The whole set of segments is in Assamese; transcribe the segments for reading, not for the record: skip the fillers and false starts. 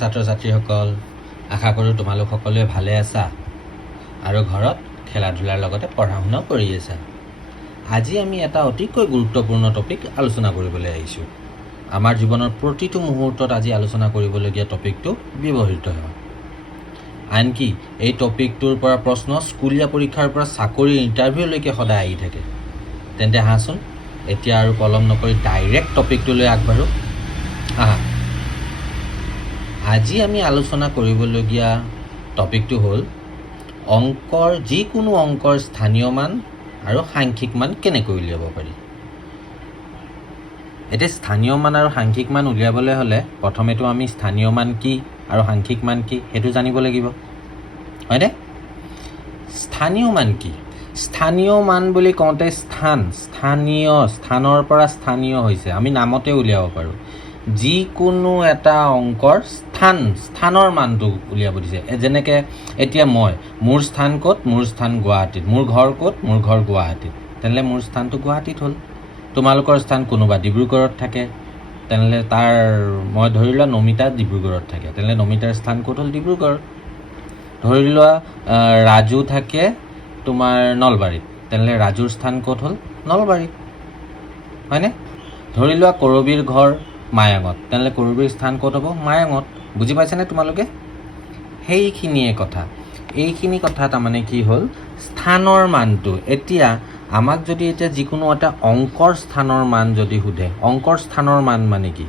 ছাত্ৰ ছাত্ৰীসকল, আশা কৰোঁ তোমালোক সকলোৱে ভালে আছা আৰু ঘৰত খেলা ধূলাৰ লগতে পঢ়া শুনাও কৰি আছা। আজি আমি এটা অতিকৈ গুৰুত্বপূৰ্ণ টপিক আলোচনা কৰিবলৈ আহিছোঁ। আমাৰ জীৱনৰ প্ৰতিটো মুহূৰ্তত আজি আলোচনা কৰিবলগীয়া টপিকটো ব্যৱহৃত হয়। আনকি এই টপিকটোৰ পৰা প্ৰশ্ন স্কুলীয়া পৰীক্ষাৰ পৰা চাকৰি ইণ্টাৰভিউলৈকে সদায় আহি থাকে। তেন্তে আহাচোন এতিয়া আৰু পলম নকৰি ডাইৰেক্ট টপিকটোলৈ আগবাঢ়োঁ। আহা, আজি আমি আলোচনা কৰিবলগীয়া টপিকটো হ'ল যিকোনো অংকৰ স্থানীয় মান আৰু সাংখ্যিক মান কেনেকৈ উলিয়াব পাৰি। এতিয়া স্থানীয় মান আৰু সাংখ্যিক মান উলিয়াবলৈ হ'লে প্ৰথমেতো আমি স্থানীয় মান কি আৰু সাংখ্যিক মান কি সেইটো জানিব লাগিব, হয়নে? স্থানীয় মান কি? স্থানীয় মান বুলি কওঁতে স্থানৰ পৰা স্থানীয় হৈছে, আমি নামতে উলিয়াব পাৰোঁ। যিকোনো এটা অংকৰ স্থানৰ মানটো উলিয়াব দিছে। যেনেকৈ এতিয়া মোৰ স্থান ক'ত? মোৰ স্থান গুৱাহাটীত। মোৰ ঘৰ ক'ত? মোৰ ঘৰ গুৱাহাটীত। তেনেহ'লে মোৰ স্থানটো গুৱাহাটীত হ'ল। তোমালোকৰ স্থান কোনোবা ডিব্ৰুগড়ত থাকে, তেনেহ'লে মই ধৰি লোৱা নমিতা ডিব্ৰুগড়ত থাকে, তেনেহ'লে নমিতাৰ স্থান ক'ত হ'ল? ডিব্ৰুগড়। ধৰি লোৱা ৰাজু থাকে তোমাৰ নলবাৰীত, তেনেহ'লে ৰাজুৰ স্থান ক'ত হ'ল? নলবাৰীত, হয়নে? ধৰি লোৱা কৰবীৰ ঘৰ মায়াঙত, তেনেহ'লে কৰবীৰ স্থান ক'ত হ'ব? মায়াঙত। বুজি পাইছেনে তোমালোকে? সেইখিনিয়ে কথা। এইখিনি কথা তাৰমানে কি হ'ল? স্থানৰ মানটো। এতিয়া আমাক যদি যিকোনো এটা অংকৰ স্থানৰ মান যদি সোধে, অংকৰ স্থানৰ মান মানে কি?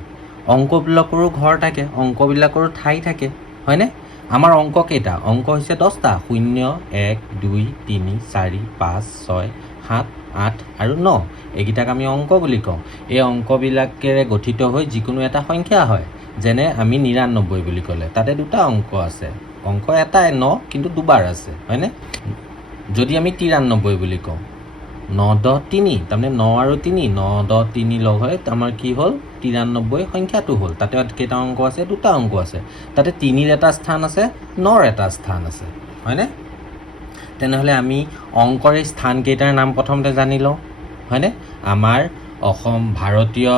অংকবিলাকৰো ঘৰ থাকে, অংকবিলাকৰো ঠাই থাকে, হয়নে? আমাৰ অংক কেইটা? অংক হৈছে 10টা। 0, 1, 2, 3, 4, 5, 6, 7, 8 আৰু 9। এইকেইটাক আমি অংক বুলি কওঁ। এই অংকবিলাকেৰে গঠিত হৈ যিকোনো এটা সংখ্যা হয়। যেনে আমি 99 বুলি ক'লে তাতে 2টা অংক আছে। অংক এটাই 9, কিন্তু দুবাৰ আছে, হয়নে? যদি আমি 93 বুলি কওঁ, 9, 10, 3, তাৰমানে 9 আৰু 3, 9, 10, 3 লগ হৈ আমাৰ কি হ'ল? 93 সংখ্যাটো হ'ল। তাতে কেইটা অংক আছে? 2টা অংক আছে। তাতে 3ৰ এটা স্থান আছে, 9ৰ এটা স্থান আছে, হয়নে? তেনেহ'লে আমি অংকৰ এই স্থানকেইটাৰ নাম প্ৰথমতে জানি লওঁ, হয়নে? আমাৰ ভাৰতীয়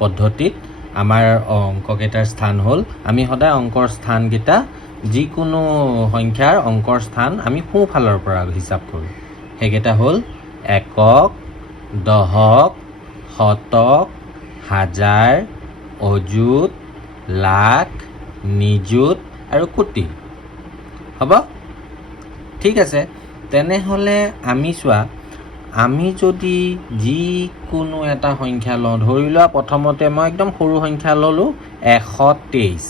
পদ্ধতিত আমাৰ অংককেইটাৰ স্থান হ'ল, আমি সদায় অংকৰ স্থানকেইটা যিকোনো সংখ্যাৰ অংকৰ স্থান আমি সোঁফালৰ পৰা হিচাপ কৰোঁ। সেইকেইটা হ'ল একক, দশক, শতক, হাজাৰ, অযুত, লাখ, নিযুত আৰু কোটি। হ'ব? ঠিক আছে। তেনেহ'লে আমি যদি যিকোনো এটা সংখ্যা লওঁ, ধৰি লোৱা প্ৰথমতে মই একদম সৰু সংখ্যা ল'লোঁ 123।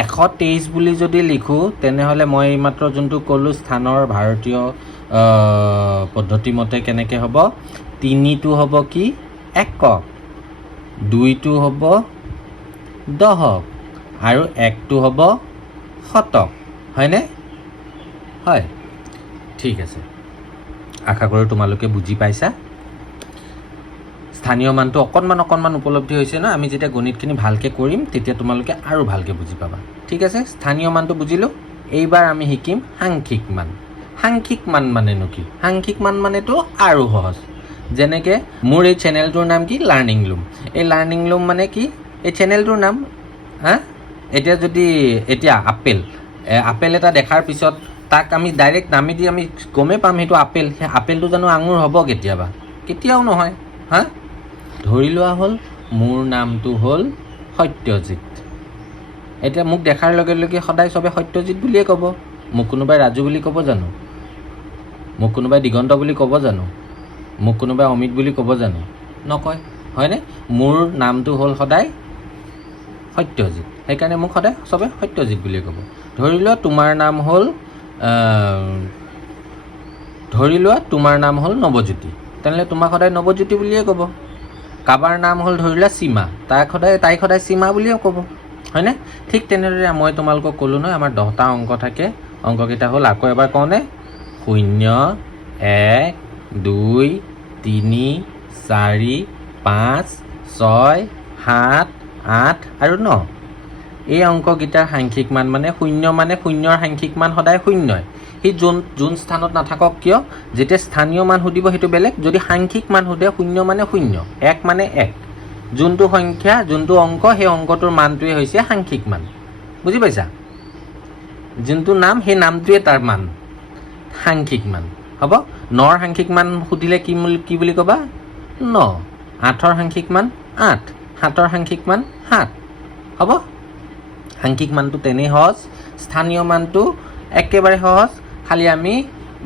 123 বুলি যদি লিখোঁ, তেনেহ'লে মই এইমাত্ৰ যোনটো ক'লোঁ স্থানৰ ভাৰতীয় পদ্ধতিমতে কেনেকৈ হ'ব? 3টো হ'ব কি? একক, 2টো হ'ব দশক আৰু 1টো হ'ব শতক, হয়নে? হয়, ঠিক আছে। আশা কৰোঁ তোমালোকে বুজি পাইছা। স্থানীয় মানটো অকণমান উপলব্ধি হৈছে ন? আমি যেতিয়া গণিতখিনি ভালকৈ কৰিম তেতিয়া তোমালোকে আৰু ভালকৈ বুজি পাবা। ঠিক আছে, স্থানীয় মানটো বুজিলোঁ। এইবাৰ আমি শিকিম সাংখ্যিক মান। সাংখ্যিক মান মানেনো কি? সাংখ্যিক মান মানেতো আৰু সহজ। যেনেকৈ মোৰ এই চেনেলটোৰ নাম কি? লাৰ্ণিং লুম। এই লাৰ্ণিং লুম মানে কি? এই চেনেলটোৰ নাম। এতিয়া আপেল এটা দেখাৰ পিছত তাক আমি ডাইৰেক্ট নামি দি আমি গমেই পাম সেইটো আপেল। সেই আপেলটো জানো আঙুৰ হ'ব কেতিয়াবা? কেতিয়াও নহয়। ধৰি লোৱা হ'ল মোৰ নামটো হ'ল সত্যজিত। এতিয়া মোক দেখাৰ লগে লগে সদায় চবে সত্যজিত বুলিয়ে ক'ব। মোক কোনোবাই ৰাজু বুলি ক'ব জানো? মোক কোনোবাই দিগন্ত বুলি ক'ব জানো? মোক কোনোবাই অমিত বুলি ক'ব জানো? নকয়, হয়নে? মোৰ নামটো হ'ল সদায় সত্যজিত, সেইকাৰণে মোক সদায় চবে সত্যজিত বুলিয়ে ক'ব। ধৰি লোৱা তোমাৰ নাম হ'ল নৱজ্যোতি, তেনেহ'লে তোমাক সদায় নৱজ্যোতি বুলিয়ে ক'ব। কাৰোবাৰ নাম হ'ল ধৰি লোৱা সীমা, তাইক সদায় সীমা বুলিয়ে ক'ব, হয়নে? ঠিক তেনেদৰে মই তোমালোকক ক'লোঁ নহয়, আমাৰ 10টা অংক থাকে। অংককেইটা হ'ল, আকৌ এবাৰ কওঁনে? 0, 1, 2, 3, 4, 5, 6, 7, 8 আৰু 9। এই অংককেইটাৰ সাংখ্যিক মান মানে 0 মানে 0ৰ সাংখ্যিক মান সদায় 0। সি যোন স্থানত নাথাকক কিয়, যেতিয়া স্থানীয় মান সুধিব সেইটো বেলেগ, যদি সাংখ্যিক মান সোধে 0 মানে 0, 1 মানে 1, যোনটো সংখ্যা যোনটো অংক সেই অংকটোৰ মানটোৱে হৈছে সাংখ্যিক মান বুজি পাইছা যোনটো নাম সেই নামটোৱে তাৰ মান সাংখ্যিক মান হ'ব নৰ সাংখ্যিক মান সুধিলে কি বুলি ক'বা 9 8ৰ সাংখ্যিক মান 8 7ৰ সাংখ্যিক মান 7 হ'ব সাংখ্যিক মানটো তেনেই সহজ স্থানীয় মানটো একেবাৰে সহজ খালি আমি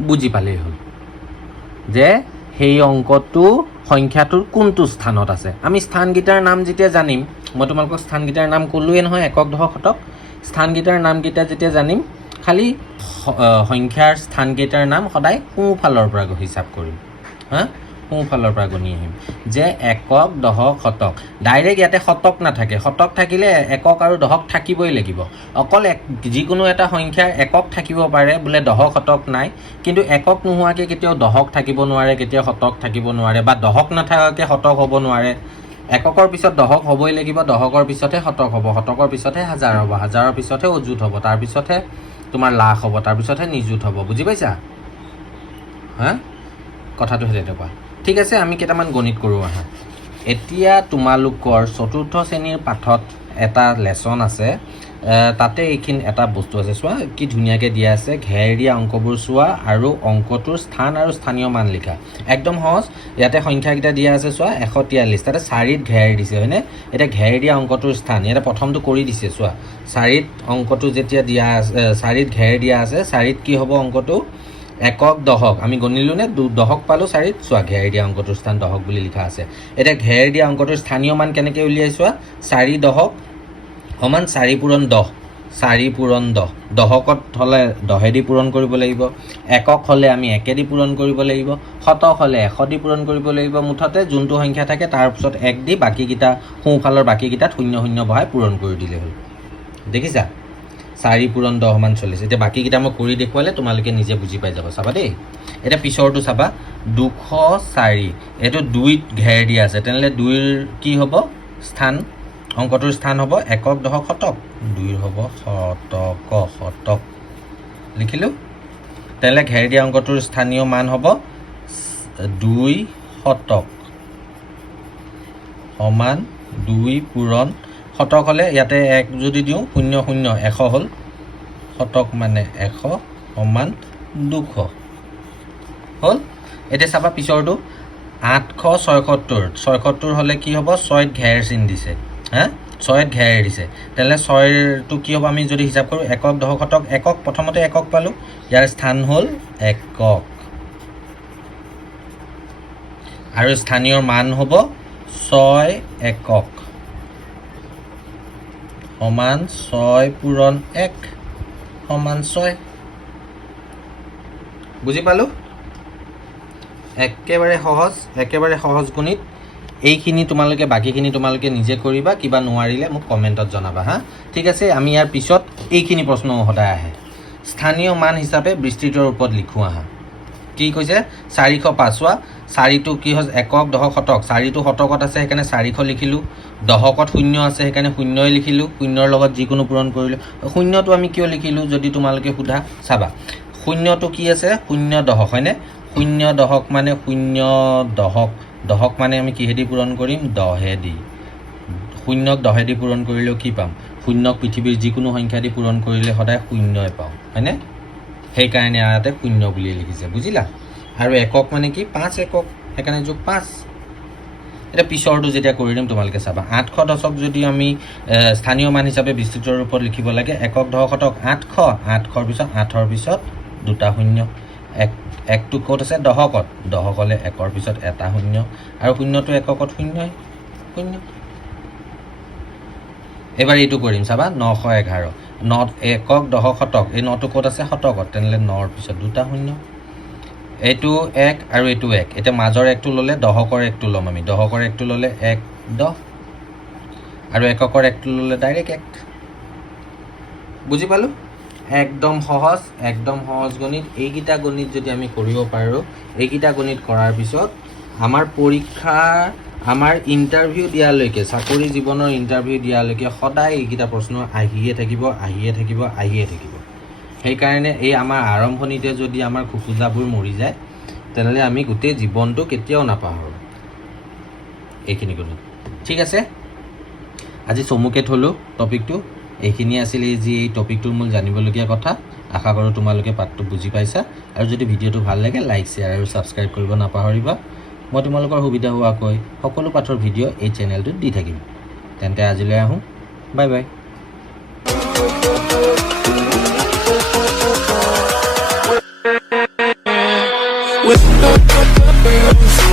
বুজি পালেই হ'ল যে সেই অংকটো সংখ্যাটোৰ কোনটো স্থানত আছে আমি স্থানকেইটাৰ নাম যেতিয়া জানিম মই তোমালোকক স্থানকেইটাৰ নাম ক'লোৱে নহয় একক দশক শতক স্থানকেইটাৰ নামকেইটা যেতিয়া জানিম খালি সংখ্যাৰ স্থানকেইটাৰ নাম সদায় সোঁফালৰ পৰা হিচাপ কৰিম হা সোঁফালৰ পৰা গণি আহিম যে একক দশক শতক ডাইৰেক্ট ইয়াতে শতক নাথাকে শতক থাকিলে একক আৰু দশক থাকিবই লাগিব অকল যিকোনো এটা সংখ্যাৰ একক থাকিব পাৰে বোলে দশক শতক নাই কিন্তু একক নোহোৱাকৈ কেতিয়াও দশক থাকিব নোৱাৰে কেতিয়াও শতক থাকিব নোৱাৰে বা দশক নাথাকাকৈ শতক হ'ব নোৱাৰে এককৰ পিছত দশক হ'বই লাগিব দশকৰ পিছতহে শতক হ'ব শতকৰ পিছতহে হাজাৰ হ'ব হাজাৰৰ পিছতহে অযুত হ'ব তাৰপিছতহে তোমাৰ লাখ হ'ব তাৰপিছতহে নিযুত হ'ব বুজি পাইছা হা কথাটো তেনেকুৱা ঠিক আছে আমি কেইটামান গণিত কৰোঁ আহা এতিয়া তোমালোকৰ চতুৰ্থ শ্ৰেণীৰ পাঠত এটা লেছন আছে তাতে এইখিনি এটা বস্তু আছে চোৱা কি ধুনীয়াকৈ দিয়া আছে ঘেৰেৰীয়া অংকবোৰ চোৱা আৰু অংকটোৰ স্থান আৰু স্থানীয় মান লিখা একদম সহজ ইয়াতে সংখ্যাকেইটা দিয়া আছে চোৱা 143 তাতে 4ত ঘেৰেৰি দিছে হয়নে এতিয়া ঘেৰেৰীয়া অংকটোৰ স্থান ইয়াতে প্ৰথমটো কৰি দিছে চোৱা 4ত অংকটো যেতিয়া দিয়া আছে 4ত ঘেৰ দিয়া আছে 4ত কি হ'ব অংকটো একক দশক আমি গণিলোঁ নে দশক পালোঁ 4ত চোৱা ঘেৰ দিয়া অংকটোৰ স্থান দশক বুলি লিখা আছে এতিয়া ঘেৰ দিয়া অংকটোৰ স্থানীয় মান কেনেকৈ উলিয়াই চোৱা 4 দশক সমান 4 পূৰণ 10 4 পূৰণ 10 দশকত হ'লে 10 দি পূৰণ কৰিব লাগিব একক হ'লে আমি 1 দি পূৰণ কৰিব লাগিব শতক হ'লে 100 দি পূৰণ কৰিব লাগিব মুঠতে যোনটো সংখ্যা থাকে তাৰ পিছত 1 দি বাকীকেইটা সোঁফালৰ বাকীকেইটাত 0 0 বহাই পূৰণ কৰি দিলে হ'ল দেখিছা 4 পূৰণ 10 সমান 40 এতিয়া বাকীকেইটা মই কৰি দেখুৱালে তোমালোকে নিজে বুজি পাই যাব চাবা দেই এতিয়া পিছৰটো চাবা 204 এইটো 2ত ঘেৰ দিয়া আছে তেনেহ'লে 2ৰ কি হ'ব স্থান অংকটোৰ স্থান হ'ব একক দশক শতক 2ৰ হ'ব শতক লিখিলোঁ তেনেহ'লে ঘেৰ দিয়া অংকটোৰ স্থানীয় মান হ'ব 2 শতক সমান 2 পূৰণ শতক হ'লে ইয়াতে 1 যদি দিওঁ 0 0 100 হ'ল শতক মানে 100 সমান 200 হ'ল এতিয়া চাবা পিছৰটো 876 হ'লে কি হ'ব 6ত ঘেৰ চিন দিছে হা 6ত ঘেৰ দিছে তেনেহ'লে 6টো কি হ'ব আমি যদি হিচাপ কৰোঁ একক দশক শতক একক প্ৰথমতে একক পালোঁ ইয়াৰ স্থান হ'ল একক আৰু স্থানীয় মান হ'ব 6 একক সমান 6 পূৰণ 1 সমান 6 বুজি পালোঁ একেবাৰে সহজ গণিত এইখিনি তোমালোকে বাকীখিনি তোমালোকে নিজে কৰিবা কিবা নোৱাৰিলে মোক কমেণ্টত জনাবা হা ঠিক আছে আমি ইয়াৰ পিছত এইখিনি প্ৰশ্ন সদায় আহে স্থানীয় মান হিচাপে বিস্তৃতৰ ওপৰত লিখোঁ আহা কি কৈছে 405 চোৱা 4টো কি হৈছে একক দশক শতক 4টো শতকত আছে সেইকাৰণে 400 লিখিলোঁ দশকত 0 আছে সেইকাৰণে 0ই লিখিলোঁ 0ৰ লগত যিকোনো পূৰণ কৰিলোঁ 0টো আমি কিয় লিখিলোঁ যদি তোমালোকে সোধা চাবা 0টো কি আছে 0 দশক হয়নে 0 দশক মানে 0 দশক মানে আমি কিহেদি পূৰণ কৰিম 10 দি 0ক 10 দি পূৰণ কৰিলেও কি পাম 0ক পৃথিৱীৰ যিকোনো সংখ্যা দি পূৰণ কৰিলে সদায় 0ই পাওঁ হয়নে সেইকাৰণে ইয়াতে 0 বুলি লিখিছে বুজিলা আৰু একক মানে কি 5 একক সেইকাৰণে যোগ 5 এটা পিছৰটো যেতিয়া কৰি দিম তোমালোকে চাবা 810ক যদি আমি স্থানীয় মান হিচাপে বিস্তৃতৰ ওপৰত লিখিব লাগে একক দশক শতক 800ৰ পিছত 8ৰ পিছত 2টা 0 একটো ক'ত আছে দশকত দশক হ'লে 1ৰ পিছত এটা 0 আৰু 0টো এককত 0ই 0 এবাৰ এইটো কৰিম চাবা 911 একক দশক শতক এই 9টো ক'ত আছে শতকত তেনেহ'লে 9ৰ পিছত 2টা 0 এইটো 1 আৰু এইটো 1 এতিয়া মাজৰ 1টো ল'লে দশকৰ 1টো ল'ম আমি দশকৰ 1টো ল'লে 1 10 আৰু এককৰ 1টো ল'লে ডাইৰেক্ট 1 বুজি পালোঁ একদম সহজ গণিত এইকেইটা গণিত যদি আমি কৰিব পাৰোঁ এইকেইটা গণিত কৰাৰ পিছত আমাৰ পৰীক্ষা আমাৰ ইণ্টাৰভিউ দিয়ালৈকে চাকৰি জীৱনৰ ইণ্টাৰভিউ দিয়ালৈকে সদায় এইকেইটা প্ৰশ্ন আহিয়ে থাকিব সেইকাৰণে এই আমাৰ আৰম্ভণিতে যদি আমাৰ খোকোজাবোৰ মৰি যায় তেনেহ'লে আমি গোটেই জীৱনটো কেতিয়াও নাপাহৰোঁ এইখিনি ক'লোঁ ঠিক আছে আজি চমুকে থ'লোঁ টপিকটো এইখিনি আছিল যি এই টপিকটোৰ মূল জানিবলগীয়া কথা আশা কৰোঁ তোমালোকে পাঠটো বুজি পাইছা আৰু যদি ভিডিঅ'টো ভাল লাগে লাইক শ্বেয়াৰ আৰু ছাবস্ক্ৰাইব কৰিব নাপাহৰিবা মই তোমালোকৰ সুবিধা হোৱাকৈ সকলো পাঠৰ ভিডিঅ' এই চেনেলটোত দি থাকিম তেন্তে আজিলৈ আহোঁ বাই বাই with